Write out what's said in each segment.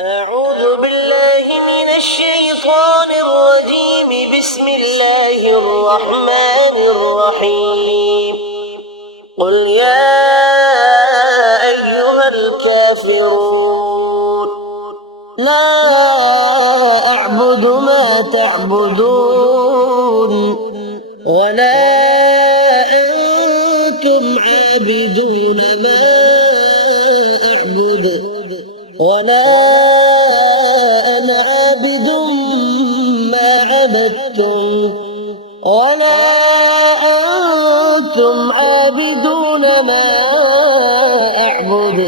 أعوذ بالله من الشيطان الرجيم. بسم الله الرحمن الرحيم. قل يا أيها الكافرون لا أعبد ما تعبدون ولا أنتم عابدون ما أعبد ولا أنا عابد ما عبدتم ولا أنتم عابدون ما أعبد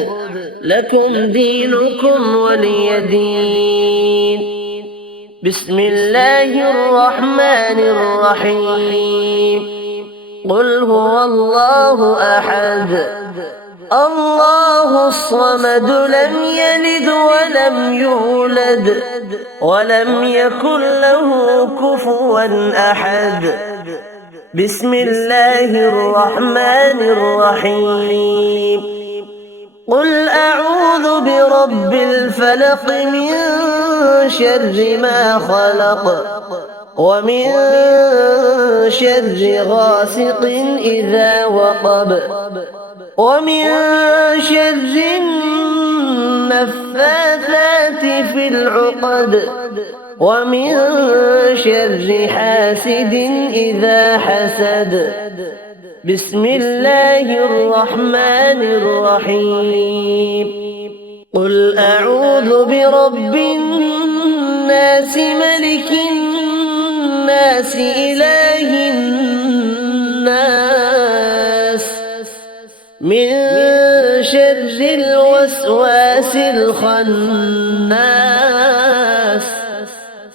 لكم دينكم ولي دين. بسم الله الرحمن الرحيم. قل هو الله أحد الله الصمد لم يلد ولم يولد ولم يكن له كفوا أحد. بسم الله الرحمن الرحيم. قل أعوذ برب الفلق من شر ما خلق ومن شر غاسق إذا وقب ومن شر النفاثات في العقد ومن شر حاسد إذا حسد. بسم الله الرحمن الرحيم. قل أعوذ برب الناس ملك الناس إله الناس من شر الوسواس الخناس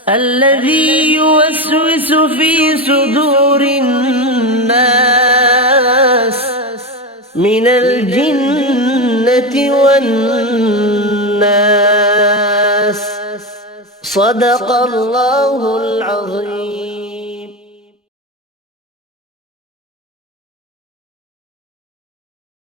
الذي يوسوس في صدور الناس من الجنة والناس. صدق الله العظيم.